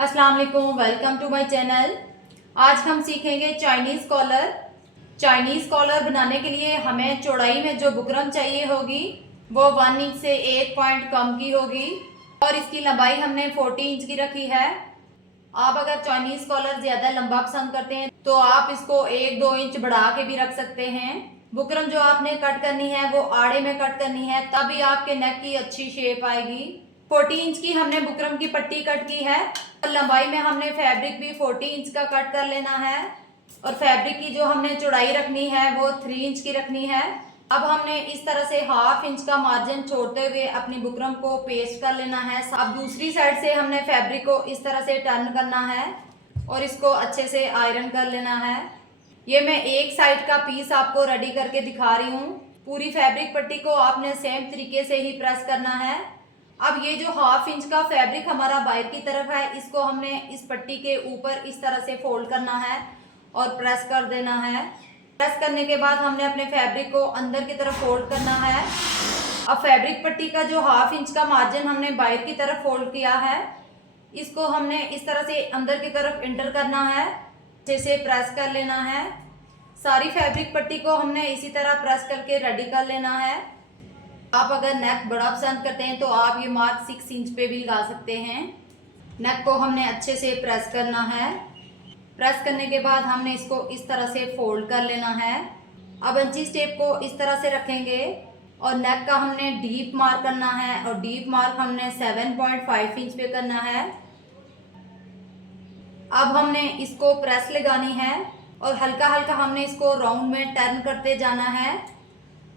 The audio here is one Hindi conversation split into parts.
अस्सलाम वालेकुम, वेलकम टू माय चैनल। आज हम सीखेंगे चाइनीज़ कॉलर। चाइनीज़ कॉलर बनाने के लिए हमें चौड़ाई में जो बुकरम चाहिए होगी वो 1 इंच से 1 पॉइंट कम की होगी और इसकी लंबाई हमने 40 इंच की रखी है। आप अगर चाइनीज़ कॉलर ज़्यादा लंबा पसंद करते हैं तो आप इसको 1-2 इंच बढ़ा के भी रख सकते हैं। बुकरम जो आपने कट करनी है वो आड़े में कट करनी है, तभी आपके नेक की अच्छी शेप आएगी। 40 इंच की हमने बुकरम की पट्टी कट की है और लंबाई में हमने फैब्रिक भी 40 इंच का कट कर लेना है और फैब्रिक की जो हमने चौड़ाई रखनी है वो 3 इंच की रखनी है। अब हमने इस तरह से 1/2 इंच का मार्जिन छोड़ते हुए अपनी बुकरम को पेस्ट कर लेना है। अब दूसरी साइड से हमने फैब्रिक को इस तरह से टर्न करना है और इसको अच्छे से आयरन कर लेना है। ये मैं एक साइड का पीस आपको रेडी करके दिखा रही हूँ। पूरी फैब्रिक पट्टी को आपने सेम तरीके से ही प्रेस करना है। अब ये जो 1/2 इंच का फैब्रिक हमारा बाहर की तरफ है, इसको हमने इस पट्टी के ऊपर इस तरह से फोल्ड करना है और प्रेस कर देना है। प्रेस करने के बाद हमने अपने फैब्रिक को अंदर की तरफ फोल्ड करना है। अब फैब्रिक पट्टी का जो 1/2 इंच का मार्जिन हमने बाहर की तरफ फोल्ड किया है, इसको हमने इस तरह से अंदर की तरफ इंटर करना है, अच्छे से प्रेस कर लेना है। सारी फैब्रिक पट्टी को हमने इसी तरह प्रेस करके रेडी कर लेना है। आप अगर नेक बड़ा पसंद करते हैं तो आप ये मार्क 6 इंच पे भी लगा सकते हैं। नेक को हमने अच्छे से प्रेस करना है। प्रेस करने के बाद हमने इसको इस तरह से फोल्ड कर लेना है। अब अंची स्टेप को इस तरह से रखेंगे और नेक का हमने डीप मार्क करना है और डीप मार्क हमने 7.5 इंच पे करना है। अब हमने इसको प्रेस लगानी है और हल्का हल्का हमने इसको राउंड में टर्न करते जाना है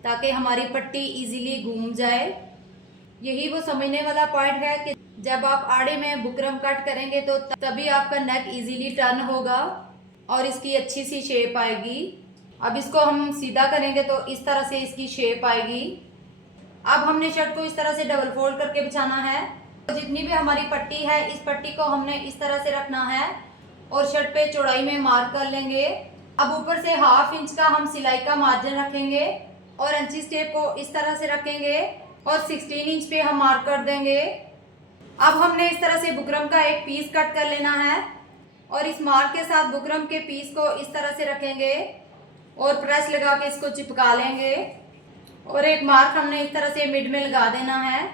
ताकि हमारी पट्टी इजीली घूम जाए। यही वो समझने वाला पॉइंट है कि जब आप आड़े में बुकरम कट करेंगे तो तभी आपका नेक इजीली टर्न होगा और इसकी अच्छी सी शेप आएगी। अब इसको हम सीधा करेंगे तो इस तरह से इसकी शेप आएगी। अब हमने शर्ट को इस तरह से डबल फोल्ड करके बिछाना है। तो जितनी भी हमारी पट्टी है इस पट्टी को हमने इस तरह से रखना है और शर्ट पे चौड़ाई में मार्क कर लेंगे। अब ऊपर से 1/2 इंच का हम सिलाई का मार्जिन रखेंगे और अंची स्टेप को इस तरह से रखेंगे और 16 इंच पे हम मार्क कर देंगे। अब हमने इस तरह से बुकरम का एक पीस कट कर लेना है और इस मार्क के साथ बुकरम के पीस को इस तरह से रखेंगे और प्रेस लगा के इसको चिपका लेंगे और एक मार्क हमने इस तरह से मिड में लगा देना है।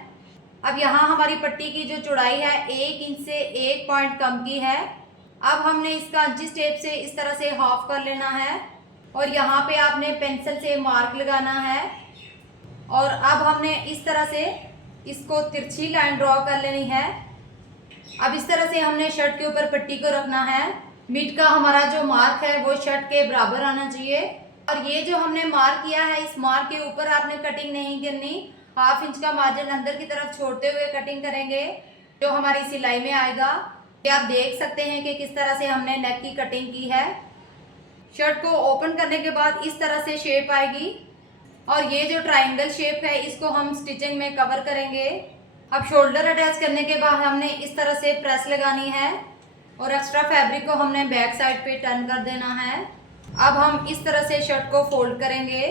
अब यहाँ हमारी पट्टी की जो चौड़ाई है 1 इंच से 1 पॉइंट कम की है। अब हमने इसका अंची स्टेप से इस तरह से हाफ कर लेना है और यहाँ पे आपने पेंसिल से मार्क लगाना है और अब हमने इस तरह से इसको तिरछी लाइन ड्रॉ कर लेनी है। अब इस तरह से हमने शर्ट के ऊपर पट्टी को रखना है। मिड का हमारा जो मार्क है वो शर्ट के बराबर आना चाहिए और ये जो हमने मार्क किया है इस मार्क के ऊपर आपने कटिंग नहीं करनी। 1/2 इंच का मार्जिन अंदर की तरफ छोड़ते हुए कटिंग करेंगे जो हमारी सिलाई में आएगा। ये आप देख सकते हैं कि किस तरह से हमने नेक की कटिंग की है। शर्ट को ओपन करने के बाद इस तरह से शेप आएगी और ये जो ट्रायंगल शेप है इसको हम स्टिचिंग में कवर करेंगे। अब शोल्डर अटैच करने के बाद हमने इस तरह से प्रेस लगानी है और एक्स्ट्रा फैब्रिक को हमने बैक साइड पे टर्न कर देना है। अब हम इस तरह से शर्ट को फोल्ड करेंगे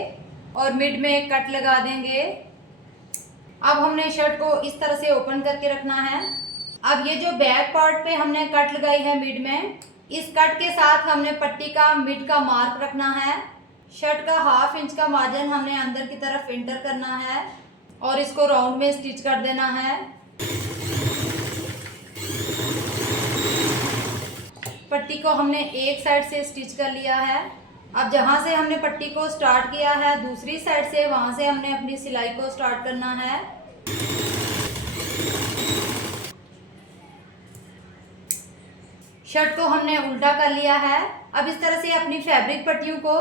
और मिड में कट लगा देंगे। अब हमने शर्ट को इस तरह से ओपन करके रखना है। अब ये जो बैक पार्ट पे हमने कट लगाई है मिड में, इस कट के साथ हमने पट्टी का मिड का मार्क रखना है। शर्ट का 1/2 इंच का मार्जिन हमने अंदर की तरफ इंटर करना है और इसको राउंड में स्टिच कर देना है। पट्टी को हमने एक साइड से स्टिच कर लिया है। अब जहाँ से हमने पट्टी को स्टार्ट किया है दूसरी साइड से वहाँ से हमने अपनी सिलाई को स्टार्ट करना है। शर्ट को हमने उल्टा कर लिया है। अब इस तरह से अपनी फैब्रिक पट्टियों को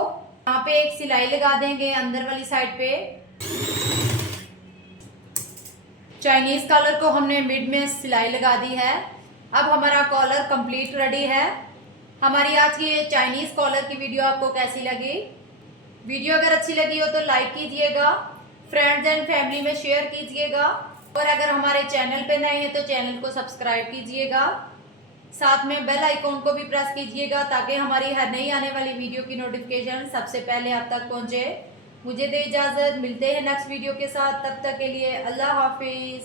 यहाँ पे एक सिलाई लगा देंगे अंदर वाली साइड पे। चाइनीज कॉलर को हमने मिड में सिलाई लगा दी है। अब हमारा कॉलर कंप्लीट रेडी है। हमारी आज की ये चाइनीज कॉलर की वीडियो आपको कैसी लगी? वीडियो अगर अच्छी लगी हो तो लाइक कीजिएगा, फ्रेंड्स एंड फैमिली में शेयर कीजिएगा और अगर हमारे चैनल पे नए हैं तो चैनल को सब्सक्राइब कीजिएगा। साथ में बेल आइकॉन को भी प्रेस कीजिएगा ताकि हमारी हर नई आने वाली वीडियो की नोटिफिकेशन सबसे पहले आप तक पहुंचे। मुझे दे इजाज़त, मिलते हैं नेक्स्ट वीडियो के साथ। तब तक के लिए अल्लाह हाफिज़।